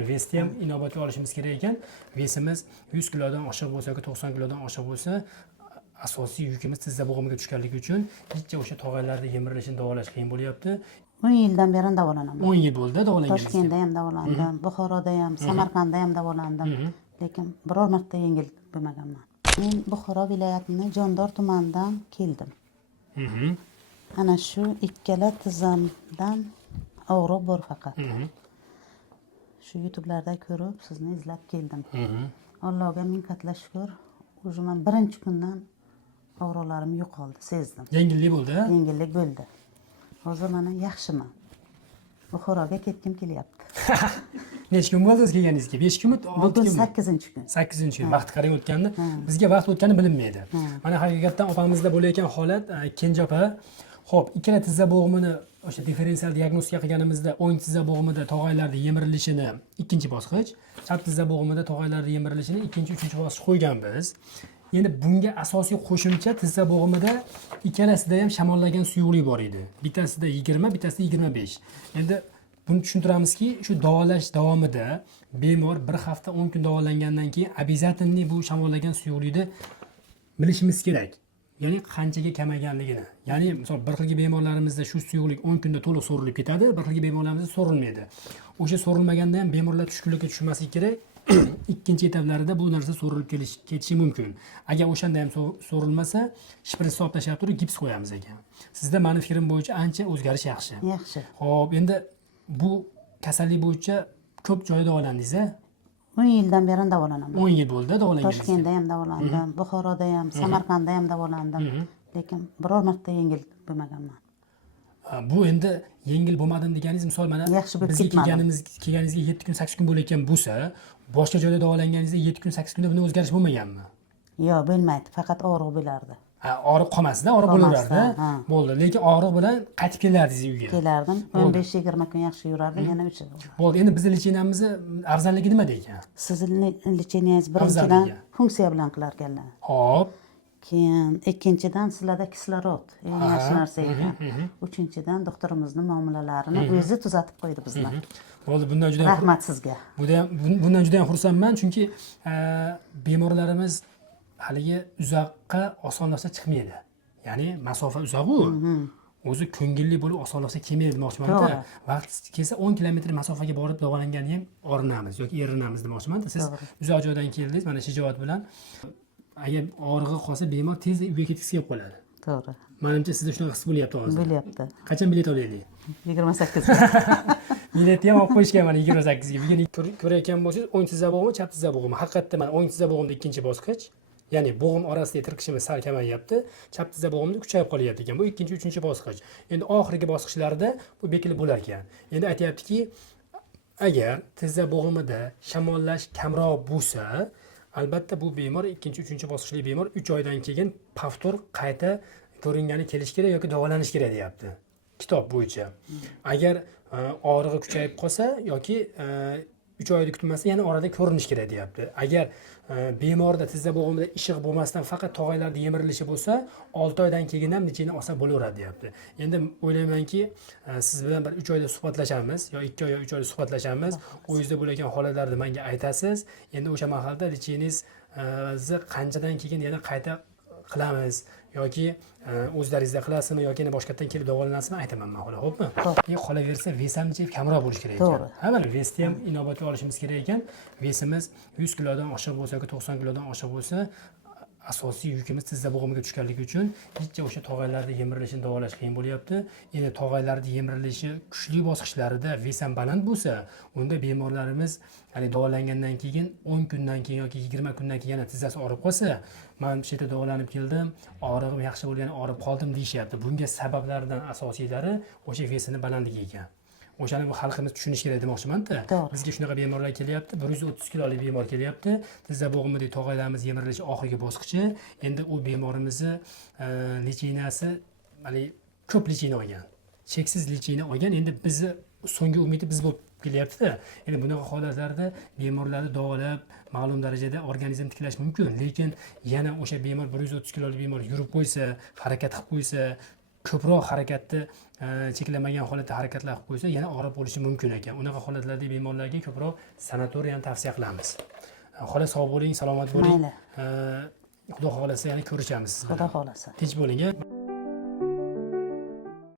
Vesni ham inobatga olishimiz kerak ekan. Vesimiz 100 kilodan oshiq bo'lsa yoki 90 kilodan oshiq bo'lsa, asosiy yukimiz tizza bo'g'imiga tushganligi uchun hechcha o'sha tog'aylarda yemirilishini davolash qiyin bo'lyapti. 10 yildan beri davolanaman. 10 yil bo'ldi davolanganingizga. Toshkentda ham davolandim, Buxoroda ham, Samarqandda ham davolandim. Lekin biror marta yengil bo'lmaganman. Men Buxoro viloyatining Jondor tumanidan keldim. Ana shu ikkala tizzamdan og'riq bor faqat. Shu YouTube'larda ko'rib, sizni izlab keldim. Allohga ming qatla shukr. O'zi men birinchi kundan og'riqlarim yo'qoldi, sezdim. Yengillik bo'ldi. Yengillik bo'ldi. Hozir mana yaxshiman. Buxoroga ketkim kelyapti. Necha kun bo'ldi siz kelganingizga? 5 kunmi? 6 Bugun kunmi? 8-kun. 8-kun. Vaqt qarang o'tganda bizga vaqt o'tgani bilinmaydi. Mana haqiqatdan opamizda bo'layotgan holat, Kenja opa, xo'p, ikkala tizza bo'g'imini o'sha differensial diagnostika qilganimizda o'ng tizza bo'g'imida tog'aylarda yemirilishini ikkinchi bosqich, chap tizza bo'g'imida tog'aylarda yemirilishini ikkinchi, uchinchi bosqich qo'yganmiz. Endi bunga asosiy qo'shimcha tizza bo'g'imida ikkalasida ham shamollagan suyuqlik bor edi. Bittasida 20, bittasida 25. Endi buni tushuntiramizki, shu davolash davomida bemor bir hafta 10 kun davolangandan keyin обязательно bu shamollagan suyuqlikni bilishimiz kerak. Ya'ni qanchaga kamayganligini. Ya'ni misol bir xilgi bemorlarimizda shu suyuqlik 10 kunda to'liq so'rilib ketadi, bir xilgi bemorlarimizda so'rilmaydi. O'sha so'rilmaganda ham bemorlar tushkunlikka tushmasligi kerak. Ikkinchi etaplarida bu narsa so'rilib ketishi mumkin. Agar o'shanda ham so'rilmasa, shpris solib tashlab turib gips qo'yamiz ekan. Sizda meni fikrim bo'yicha ancha o'zgarish yaxshi. Yaxshi. Xo'p, endi bu kasallik bo'yicha ko'p joyda davolandingiz-a? 10 yildan beri davolanaman. 10 yil bo'ldi davolanganingizga. Toshkentda ham davolandim, Buxoroda ham, Samarqandda ham davolandim. Lekin biror marta yengil bo'lmaganman. Bu endi yengil bo'lmadim deganingiz, misol mana Yaxshi bo'lib bizga ketmadim. kelganingizga 7 kun, 8 kun bo'layotgan bo'lsa, boshqa joyda davolanganingizda 7 kun, 8 kunda bunday o'zgarish bo'lmaganmi? Yo'q, bo'lmaydi, faqat og'riq bo'lardi. Og'riq qolmasdi, og'riq bo'laverardi. Bo'ldi, lekin og'riq bilan qaytib kelardingiz uyga. Kelardim, 15-20 kun yaxshi yurardim, yana o'chadi. Bo'ldi, endi bizning licheniyamizni afzalligi nimada ekan? Sizning licheniyingiz birinchidan Afzalligi. funksiya bilan qilar ekanlar. Hop. Keyin ikkinchidan sizlarda kislorod eng yaxshi narsa ekan. Uchinchidan doktorimizning muomalalarini o'zi tuzatib qo'ydi bizni. Bo'ldi, bundan juda Rahmat sizga. bundan juda ham xursandman, chunki bemorlarimiz haligi uzoqqa osonlikcha chiqmaydi. Ya'ni masofa uzoq-ku. O'zi ko'ngilli bo'lib osonlikcha kelmaydi demoqchiman-da. Vaqt kelsa 10 kilometr masofaga borib davolanganda ham orinamiz yoki erinamiz demoqchiman-da. Siz uzoq joydan keldingiz, mana Shijoat bilan. Agar og'rig'i qolsa, bemor tezda uyga ketgisi kelib qoladi. To'g'ri. Menimcha sizda shunaqa his bo'lyapti hozir. Bo'lyapti. Qachon bilet olaylik? 28. Biletni ham olib qo'yishgan mana 28 ga. Bugun ko'rayotgan bo'lsangiz, o'ng tizza bo'g'imi, chap tizza bo'g'imi. Haqiqatda mana o'ng tizza bo'g'imda ikkinchi bosqich, ya'ni bo'g'im orasidagi tirqishimiz sal kamayyapti. Chap tizza bo'g'imda kuchayib qolyapti ekan. Bu ikkinchi, uchinchi bosqich. Endi oxirgi bosqichlarda bu bekilib bo'lar ekan. Endi aytayaptiki, agar tizza bo'g'imida shamollash kamroq bo'lsa, albatta bu bemor ikkinchi, uchinchi bosqichli bemor 3 oydan keyin повтор qayta ko'ringani kelish kerak yoki davolanish kerak deyapti. Kitob bo'yicha. Agar og'rig'i kuchayib qolsa yoki 3 oyda kutmasa, yana orada ko'rinish kerak deyapti. Agar bemorda tizza bo'g'imida ishiq bo'lmasdan faqat tog'aylarda yemirilishi bo'lsa, 6 oydan keyin ham nechini olsa bo'laveradi deyapti. Endi o'ylaymanki, siz bilan bir 3 oyda suhbatlashamiz, yo 2 oy yo 3 oyda suhbatlashamiz. O'zingizda bo'lgan holatlarni menga aytasiz. Endi o'sha mahalda licheniyingizni qanchadan keyin yana qayta qilamiz yoki o'zlaringizda qilasizmi yoki yana boshqatdan kelib davolanasizmi aytaman men hali, xo'pmi? Qolaversa vesamchi kamroq bo'lishi kerak ekan. Ha, mana vesni ham inobatga olishimiz kerak ekan. Vesimiz 100 kilodan oshiq bo'lsa yoki 90 kilodan oshiq bo'lsa, asosiy yukimiz tizza bo'g'imiga tushganligi uchun hechcha o'sha tog'aylarda yemirilishini davolash qiyin bo'lyapti. Endi tog'aylarda yemirilishi kuchli bosqichlarida ves ham baland bo'lsa, unda bemorlarimiz ya'ni davolangandan keyin 10 kundan keyin yoki 20 kundan keyin yana tizzasi og'rib qolsa, men shu yerda davolanib keldim, og'rig'im yaxshi bo'lgani og'rib qoldim deyishyapti. Bunga sabablardan asosiylari o'sha vesini balandligi ekan. O'shani bu xalqimiz tushunishi kerak demoqchiman-da. Bizga shunaqa bemorlar kelyapti, 130 kilolik bemor kelyapti. Tizza bo'g'imidagi tog'aylarimiz yemirilishi oxirgi bosqichi. Endi u bemorimizni licheniyasi hali ko'p licheniya olgan. Cheksiz licheniya olgan. Endi bizni so'nggi umidi biz bo'lib kelyapti-da. Endi bunaqa holatlarda bemorlarni davolab, ma'lum darajada organizm tiklash mumkin, lekin yana o'sha bemor 130 kilolik bemor yurib qo'ysa, harakat qilib qo'ysa, ko'proq harakatni cheklanmagan holatda harakatlar qilib qo'ysa yana og'rib bo'lishi mumkin ekan. Unaqa holatlardagi bemorlarga ko'proq sanatoriyani tavsiya qilamiz. Xola sog' bo'ling, salomat bo'ling. Mayli. Xudo xohlasa yana ko'rishamiz siz bilan. Xudo xohlasa. Tinch bo'ling.